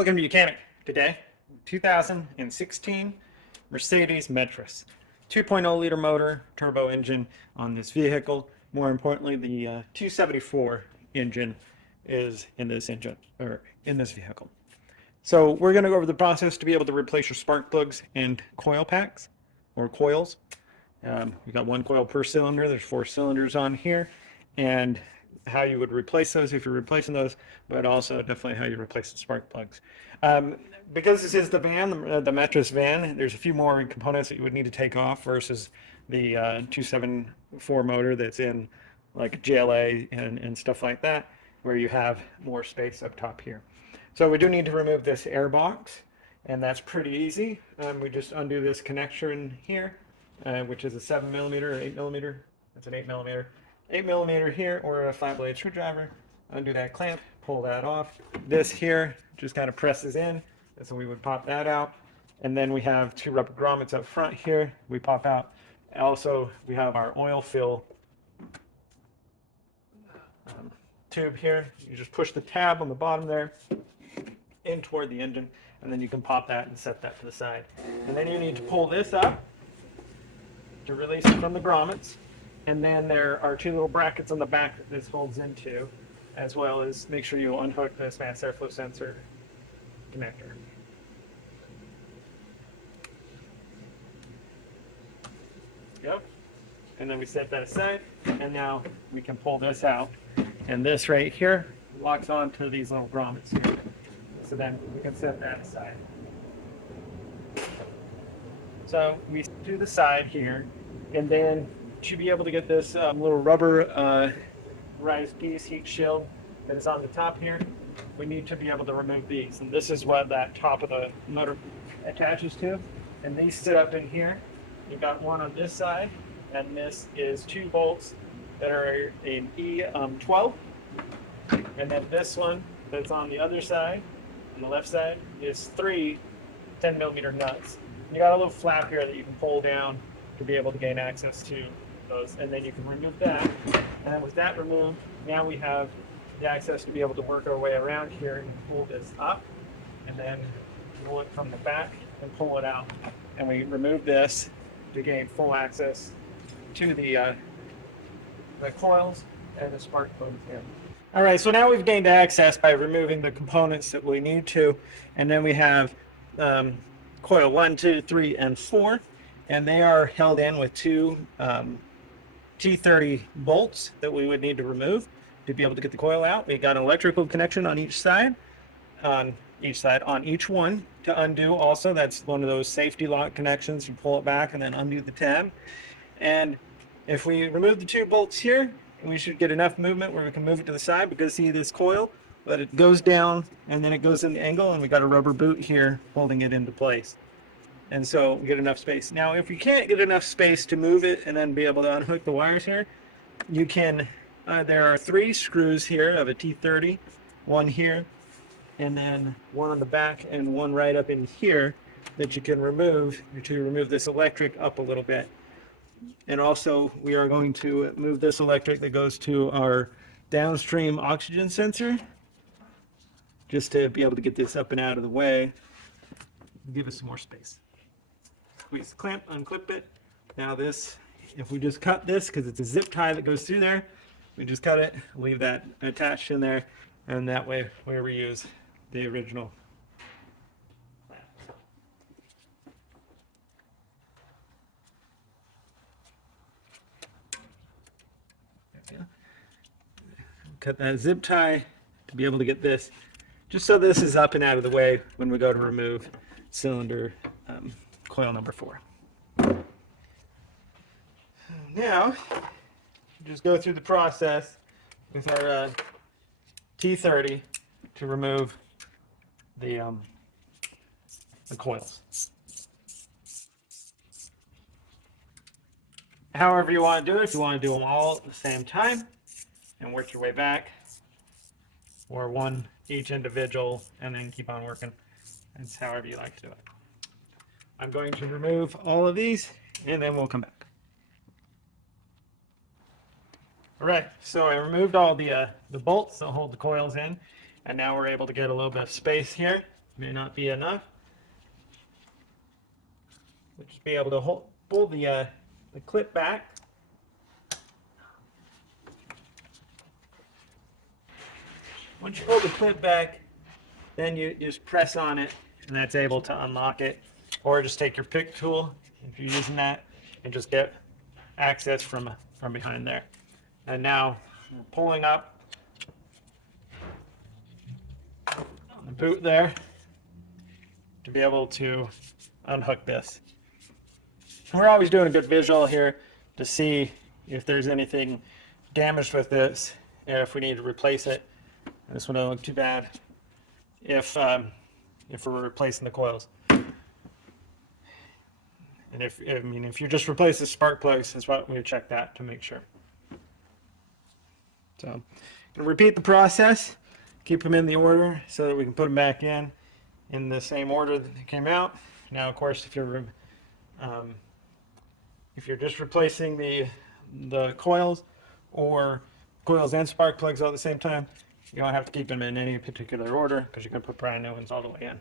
Welcome to Mechanic. Today, 2016 Mercedes Metris. 2.0 liter motor, turbo engine on this vehicle. More importantly, the 274 engine is in this vehicle. So we're going to go over the process to be able to replace your spark plugs and coil packs, or coils. We've got one coil per cylinder. There's 4 cylinders on here, and how you would replace those if you're replacing those, but also definitely how you replace the spark plugs. Because this is the van, the Metris van, there's a few more components that you would need to take off versus the 274 motor that's in like JLA and stuff like that, where you have more space up top here. So we do need to remove this air box, and that's pretty easy. We just undo this connection here, which is a 7mm or 8mm. That's an 8mm. 8mm here, or a flat blade screwdriver. Undo that clamp, pull that off. This here just kind of presses in, and so we would pop that out. And then we have 2 rubber grommets up front here. We pop out. Also, we have our oil fill tube here. You just push the tab on the bottom there in toward the engine, and then you can pop that and set that to the side. And then you need to pull this up to release it from the grommets. And then there are 2 little brackets on the back that this holds into, as well as make sure you unhook this mass airflow sensor connector. Yep. And then we set that aside, and now we can pull this out. And this right here locks onto these little grommets here. So then we can set that aside. So we do the side here, and then to be able to get this little rubber rise piece heat shield that is on the top here, we need to be able to remove these. And this is what that top of the motor attaches to. And these sit up in here. You've got one on this side, and this is 2 bolts that are in E12. And then this one that's on the other side, on the left side, is 3 10mm nuts. You got a little flap here that you can pull down to be able to gain access to those, and then you can remove that. And then with that removed, now we have the access to be able to work our way around here and pull this up, and then pull it from the back and pull it out. And we remove this to gain full access to the coils and the spark plugs here. All right, so now we've gained access by removing the components that we need to, and then we have coil 1, 2, 3, and 4, and they are held in with 2 T30 bolts that we would need to remove to be able to get the coil out. We got an electrical connection on each side, on each one to undo also. That's one of those safety lock connections. You pull it back and then undo the tab. And if we remove the 2 bolts here, we should get enough movement where we can move it to the side, because see this coil, but it goes down and then it goes in the angle, and we got a rubber boot here holding it into place. And so we get enough space. Now, if you can't get enough space to move it and then be able to unhook the wires here, you can, there are 3 screws here of a T30, one here, and then one on the back and one right up in here that you can remove to remove this electric up a little bit. And also we are going to move this electric that goes to our downstream oxygen sensor, just to be able to get this up and out of the way, give us some more space. Squeeze the clamp, unclip it. Now this, if we just cut this, because it's a zip tie that goes through there, we just cut it, leave that attached in there, and that way we reuse the original clamp. Cut that zip tie to be able to get this, just so this is up and out of the way when we go to remove cylinder coil number 4. Now, just go through the process with our T30 to remove the coils. However you want to do it, if you want to do them all at the same time and work your way back, or one each individual and then keep on working. It's however you like to do it. I'm going to remove all of these, and then we'll come back. All right, so I removed all the bolts that hold the coils in, and now we're able to get a little bit of space here May not be enough. We'll just be able to pull the clip back. Once you pull the clip back, then you just press on it, and that's able to unlock it. Or just take your pick tool, if you're using that, and just get access from behind there. And now pulling up the boot there to be able to unhook this. We're always doing a good visual here to see if there's anything damaged with this, and if we need to replace it. This one doesn't look too bad if we're replacing the coils. And if you're just replacing spark plugs, that's what we check that to make sure. So I'm gonna repeat the process, keep them in the order so that we can put them back in the same order that they came out. Now, of course, if you're just replacing the coils, or coils and spark plugs all at the same time, you don't have to keep them in any particular order because you can put brand new ones all the way in.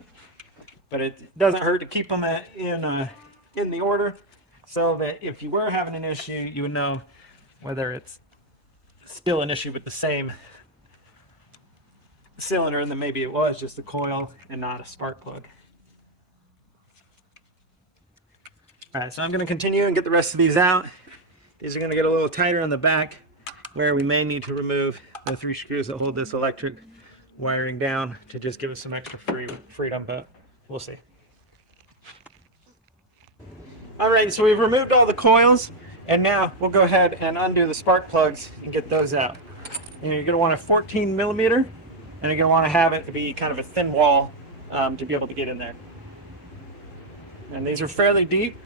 But it doesn't hurt to keep them in the order, so that if you were having an issue, you would know whether it's still an issue with the same cylinder, and then maybe it was just the coil and not a spark plug. All right, so I'm going to continue and get the rest of these out. These are going to get a little tighter on the back, where we may need to remove the 3 screws that hold this electric wiring down to just give us some extra freedom, but we'll see. All right, so we've removed all the coils, and now we'll go ahead and undo the spark plugs and get those out. You're going to want a 14 millimeter, and you're going to want to have it to be kind of a thin wall to be able to get in there. And these are fairly deep.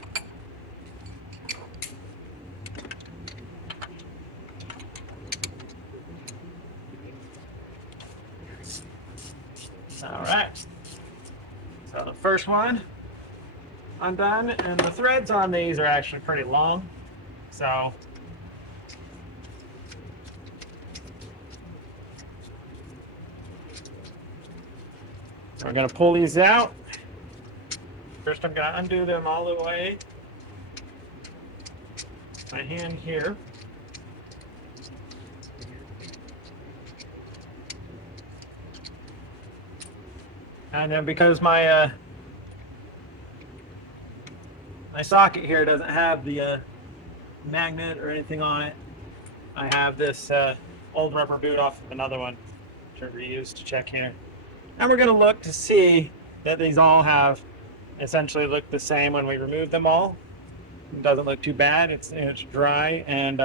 All right, so the first one undone, and the threads on these are actually pretty long, so we're going to pull these out. First, I'm going to undo them all the way. My hand here. And then because my my socket here doesn't have the magnet or anything on it, I have this old rubber boot off of another one to reuse to check here. And we're going to look to see that these all have essentially look the same when we remove them all. It doesn't look too bad. It's dry, and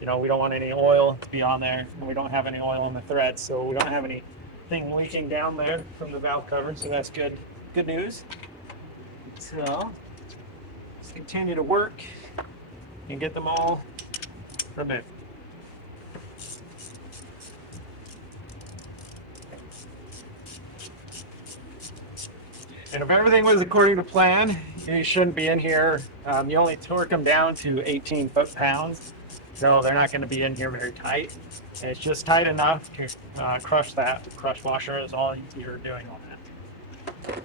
we don't want any oil to be on there, and we don't have any oil on the threads, so we don't have anything leaking down there from the valve cover, so that's good news. So let's continue to work and get them all removed. And if everything was according to plan, you shouldn't be in here. You only torque them down to 18 foot-pounds, so they're not going to be in here very tight. And it's just tight enough to crush that. The crush washer is all you're doing on that.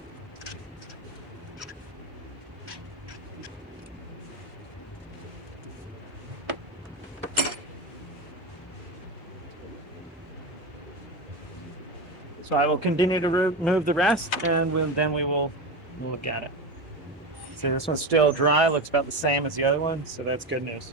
So I will continue to remove the rest, and then we'll look at it. See, this one's still dry, looks about the same as the other one, so that's good news.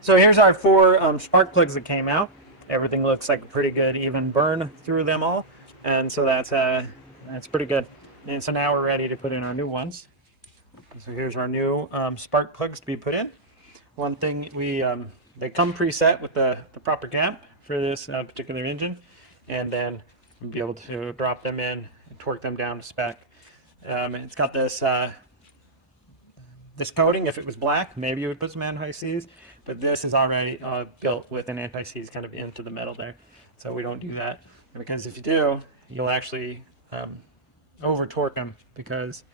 So here's our 4 spark plugs that came out. Everything looks like a pretty good even burn through them all, and so that's pretty good. And so now we're ready to put in our new ones. So here's our new spark plugs to be put in. One thing they come preset with the proper gap for this particular engine, and then we'll be able to drop them in and torque them down to spec. It's got this this coating. If it was black, maybe you would put some anti-seize, but this is already built with an anti-seize kind of into the metal there, so we don't do that, because if you do, you'll actually over torque them because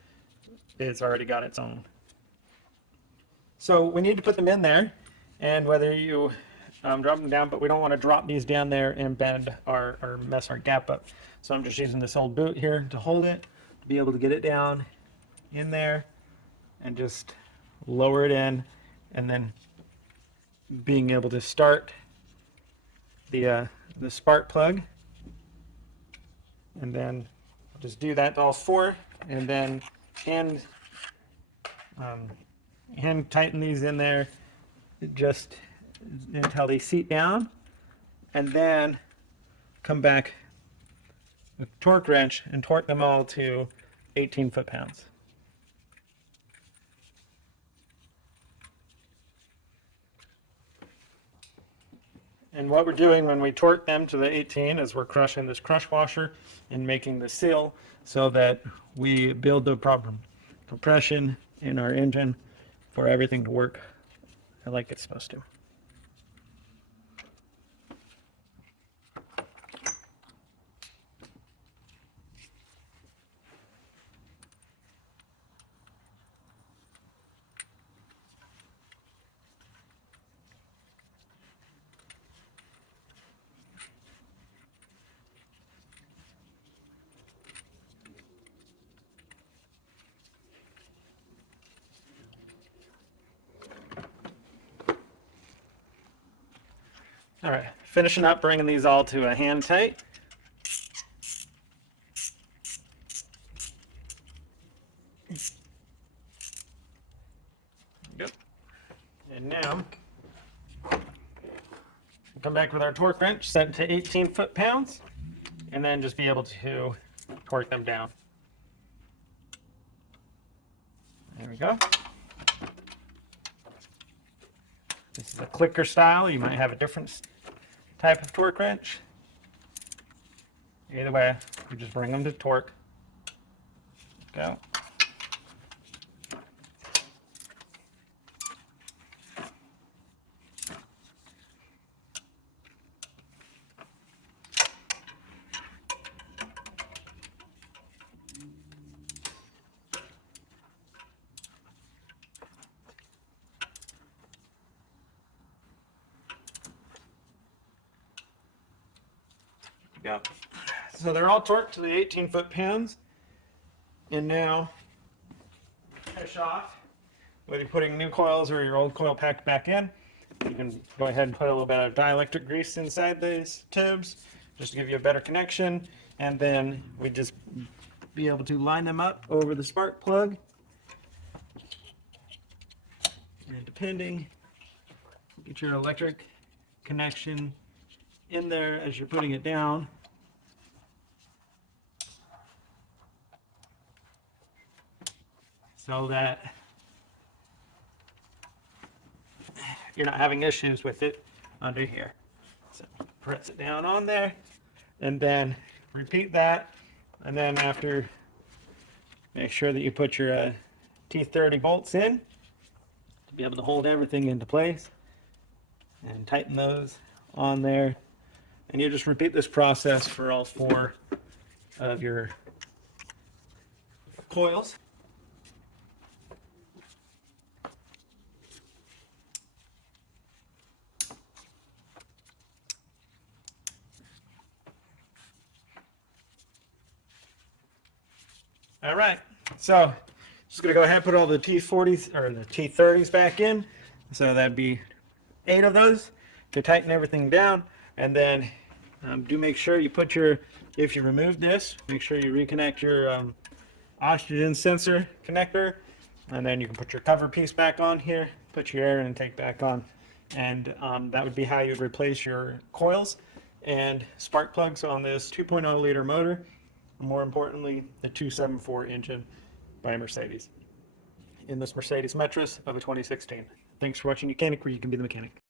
it's already got its own. So we need to put them in there. And whether you drop them down, but we don't want to drop these down there and bend or mess our gap up. So I'm just using this old boot here to hold it, to be able to get it down in there and just lower it in, and then being able to start the spark plug, and then just do that to all four, and then hand tighten these in there just until they seat down, and then come back with torque wrench and torque them all to 18 foot-pounds. And what we're doing when we torque them to the 18 is we're crushing this crush washer and making the seal so that we build the proper compression in our engine for everything to work like it's supposed to. All right, finishing up, bringing these all to a hand tight. Yep. And now, we'll come back with our torque wrench, set it to 18 foot-pounds, and then just be able to torque them down. There we go. This is a clicker style. You might have a different type of torque wrench. Either way, you just bring them to torque. Go. Go. So they're all torqued to the 18 foot-pounds, and now finish off whether you're putting new coils or your old coil pack back in. You can go ahead and put a little bit of dielectric grease inside these tubes just to give you a better connection, and then we just be able to line them up over the spark plug, and depending, get your electric connection in there as you're putting it down. So that you're not having issues with it under here. So press it down on there, and then repeat that, and then after, make sure that you put your T30 bolts in to be able to hold everything into place, and tighten those on there. And you just repeat this process for all four of your coils. All right, so just gonna go ahead and put all the T40s or the T30s back in. So that'd be 8 of those to tighten everything down. And then do make sure you put your, if you remove this, make sure you reconnect your oxygen sensor connector, and then you can put your cover piece back on here, put your air intake back on, and that would be how you would replace your coils and spark plugs on this 2.0 liter motor, and more importantly, the 274 engine by Mercedes in this Mercedes Metris of a 2016. Thanks for watching Mechanic, where you can be the mechanic.